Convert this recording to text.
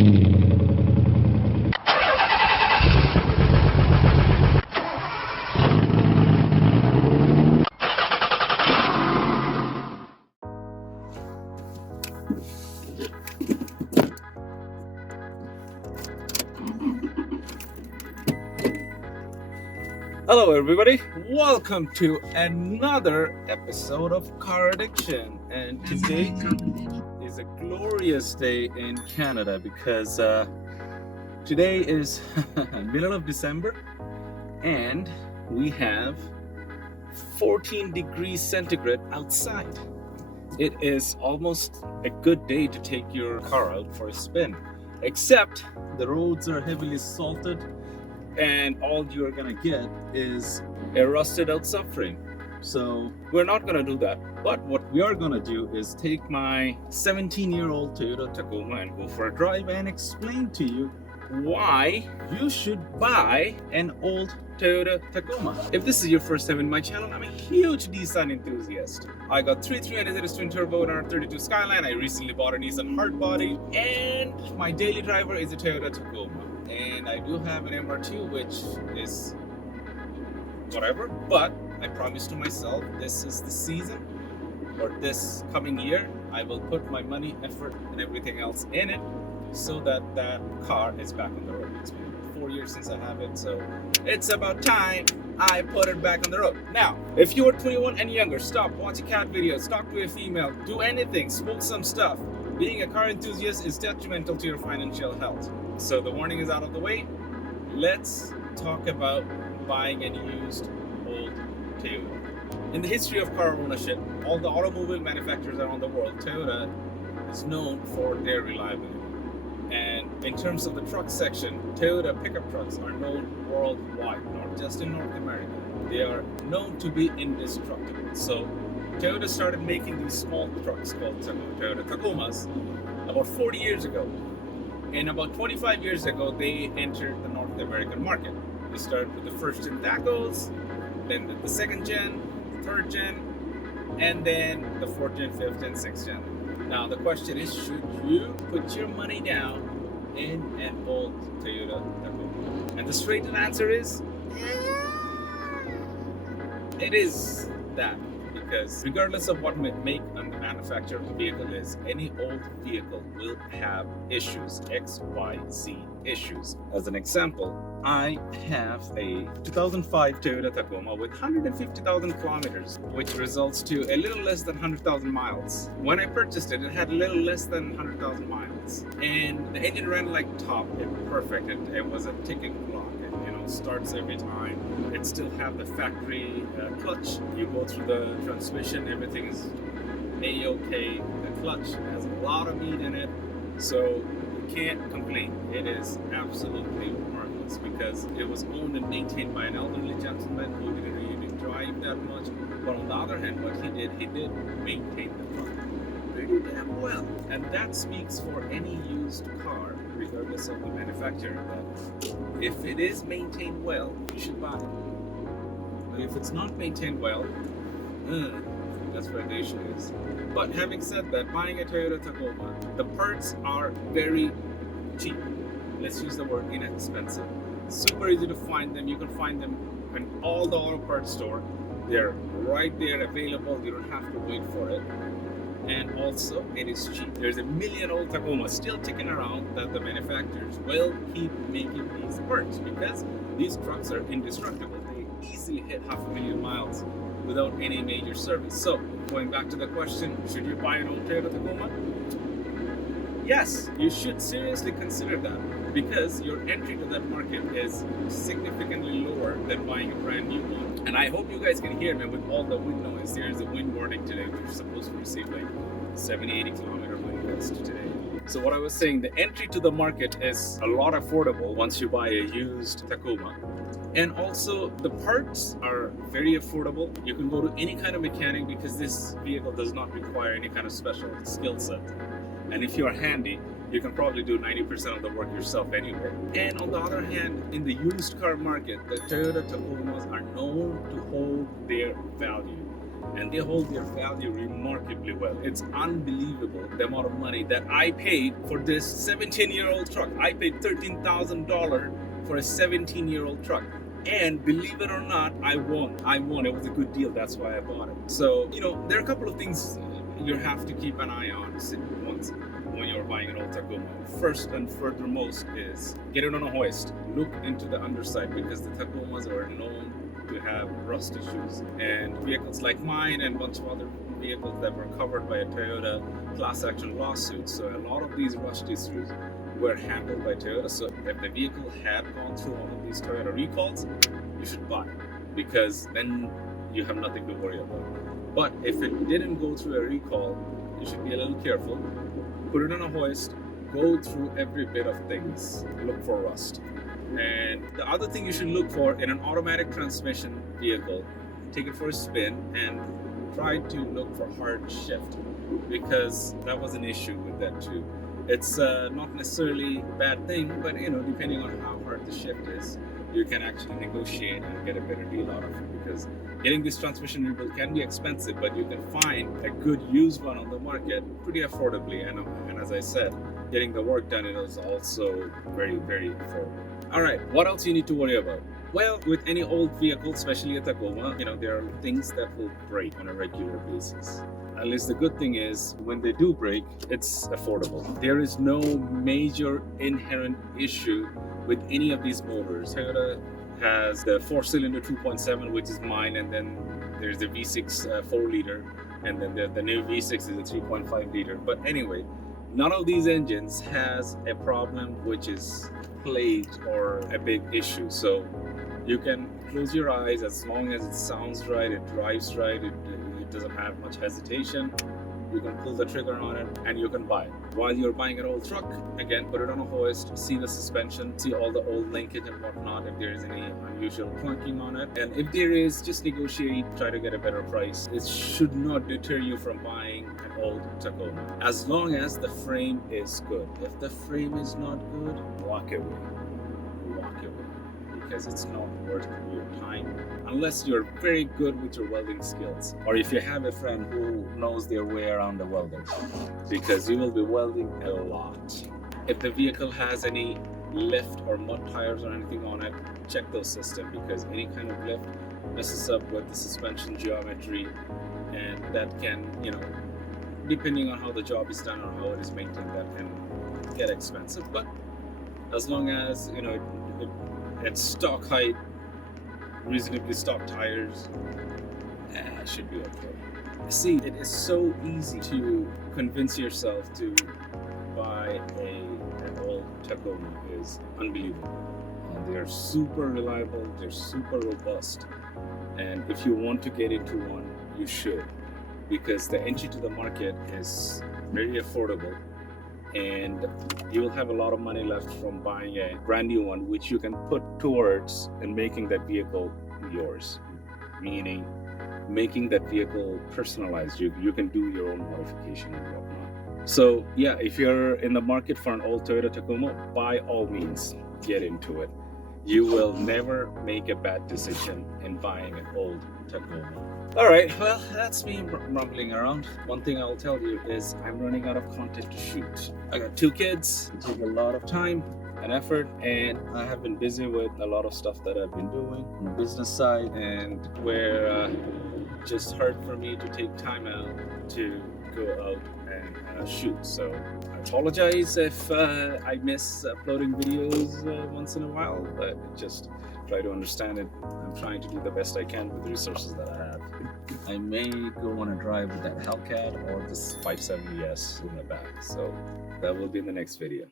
Hello everybody, welcome to another episode of Car Addiction, and today is a glorious day in Canada because today is middle of December and we have 14 degrees centigrade outside. It is almost a good day to take your car out for a spin, except the roads are heavily salted and all you're gonna get is a rusted out subframe. So we're not gonna do that. But what we are gonna do is take my 17-year-old Toyota Tacoma and go for a drive and explain to you why you should buy an old Toyota Tacoma. If this is your first time in my channel, I'm a huge Nissan enthusiast. I got 3 300 twin turbo and R32 Skyline. I recently bought a Nissan hardbody, and my daily driver is a Toyota Tacoma. And I do have an MR2, which is whatever, but I promised to myself this is the season, or this coming year, I will put my money, effort, and everything else in it so that that car is back on the road. It's been 4 years since I have it, so it's about time I put it back on the road. Now, if you are 21 and younger, stop watching cat videos, talk to a female, do anything, smoke some stuff. Being a car enthusiast is detrimental to your financial health. So the warning is out of the way. Let's talk about buying an used old Toyota. In the history of car ownership, all the automobile manufacturers around the world, Toyota is known for their reliability. And in terms of the truck section, Toyota pickup trucks are known worldwide, not just in North America. They are known to be indestructible. So Toyota started making these small trucks called Toyota Tacomas about 40 years ago. And about 25 years ago, they entered the North American market. They started with the first gen Tacos, then the second gen, third gen, and then the fourth gen, fifth gen, sixth gen. Now the question is, should you put your money down in an old Toyota Tacoma? And the straight answer is, it is that. Because regardless of what make and the manufacturer of the vehicle is, any old vehicle will have issues, X, Y, Z issues. As an example, I have a 2005 Toyota Tacoma with 150,000 kilometers, which results to a little less than 100,000 miles. When I purchased it, it had a little less than 100,000 miles. And the engine ran like top, perfect. It was a ticking clock. Starts every time. It still have the factory clutch. You go through the transmission, everything is a-okay. The clutch has a lot of meat in it, so you can't complain. It is absolutely marvelous because it was owned and maintained by an elderly gentleman who didn't really drive that much. But on the other hand, what he did maintain the truck pretty damn well. And that speaks for any used car, regardless of the manufacturer, that if it is maintained well, you should buy it. But if it's not maintained well, that's where the issue is. But having said that, buying a Toyota Tacoma, the parts are very cheap. Let's use the word inexpensive. Super easy to find them. You can find them in all the auto parts store. They're right there available. You don't have to wait for it. And also, it is cheap. There's a million old Tacomas still ticking around that the manufacturers will keep making these parts because these trucks are indestructible. They easily hit 500,000 miles without any major service. So, going back to the question, should you buy an old Toyota Tacoma? Yes, you should seriously consider that because your entry to that market is significantly lower than buying a brand new one. And I hope you guys can hear me with all the wind noise. There is a wind warning today. We're supposed to receive like 70-80 kilometer wind gust today. So what I was saying, the entry to the market is a lot affordable once you buy a used Tacoma. And also the parts are very affordable. You can go to any kind of mechanic because this vehicle does not require any kind of special skill set. And if you're handy, you can probably do 90% of the work yourself anyway. And on the other hand, in the used car market, the Toyota Tacomas are known to hold their value. and they hold their value remarkably well. It's unbelievable the amount of money that I paid for this 17-year-old truck. I paid $13,000 for a 17-year-old truck. And believe it or not, I won. It was a good deal. That's why I bought it. So, there are a couple of things you have to keep an eye on when you're buying an old Tacoma. First and furthermost is get it on a hoist. Look into the underside, because the Tacomas are known to have rust issues. And vehicles like mine and a bunch of other vehicles that were covered by a Toyota class action lawsuit. So a lot of these rust issues were handled by Toyota. So if the vehicle had gone through one of these Toyota recalls, you should buy it, because then you have nothing to worry about. But if it didn't go through a recall, you should be a little careful. Put it on a hoist, go through every bit of things, look for rust. And the other thing you should look for in an automatic transmission vehicle, take it for a spin and try to look for hard shift, because that was an issue with that too. It's not necessarily a bad thing, but depending on how hard the shift is, you can actually negotiate and get a better deal out of it, because getting this transmission rebuilt can be expensive, but you can find a good used one on the market pretty affordably. And as I said, getting the work done is also very, very affordable. All right, what else you need to worry about? Well, with any old vehicle, especially a Tacoma, there are things that will break on a regular basis. At least the good thing is, when they do break, it's affordable. There is no major inherent issue with any of these motors. Toyota has the 4-cylinder 2.7, which is mine, and then there's the V6 4-liter, and then the new V6 is a 3.5 liter. But anyway, none of these engines has a problem which is plagued or a big issue. So you can close your eyes, as long as it sounds right, it drives right, it doesn't have much hesitation. You can pull the trigger on it and you can buy it. While you're buying an old truck, again, put it on a hoist, see the suspension, see all the old linkage and whatnot, if there is any unusual clunking on it. And if there is, just negotiate, try to get a better price. It should not deter you from buying an old Tacoma, as long as the frame is good. If the frame is not good, walk away. Because it's not worth your time, unless you're very good with your welding skills, or if you have a friend who knows their way around the welder, because you will be welding a lot. If the vehicle has any lift or mud tires or anything on it, check those systems, because any kind of lift messes up with the suspension geometry, and that can, depending on how the job is done or how it is maintained, that can get expensive. But as long as at stock height, reasonably stock tires, should be okay. See, it is so easy to convince yourself to buy an old Tacoma. Is unbelievable. They're super reliable, they're super robust, and if you want to get into one, you should, because the entry to the market is very affordable, and you will have a lot of money left from buying a brand new one, which you can put towards and making that vehicle yours, meaning making that vehicle personalized. You can do your own modification and whatnot. So yeah, if you're in the market for an old Toyota Tacoma, by all means, get into it. You will never make a bad decision in buying an old Tacoma. All right, well, that's me rumbling around. One thing I'll tell you is I'm running out of content to shoot. I got 2 kids, it takes a lot of time and effort, and I have been busy with a lot of stuff that I've been doing on the business side, and where just hard for me to take time out to go out and shoot. So I apologize if I miss uploading videos once in a while, but just try to understand it. I'm trying to do the best I can with the resources that I have. I may go on a drive with that Hellcat or this 570S in the back, so that will be in the next video.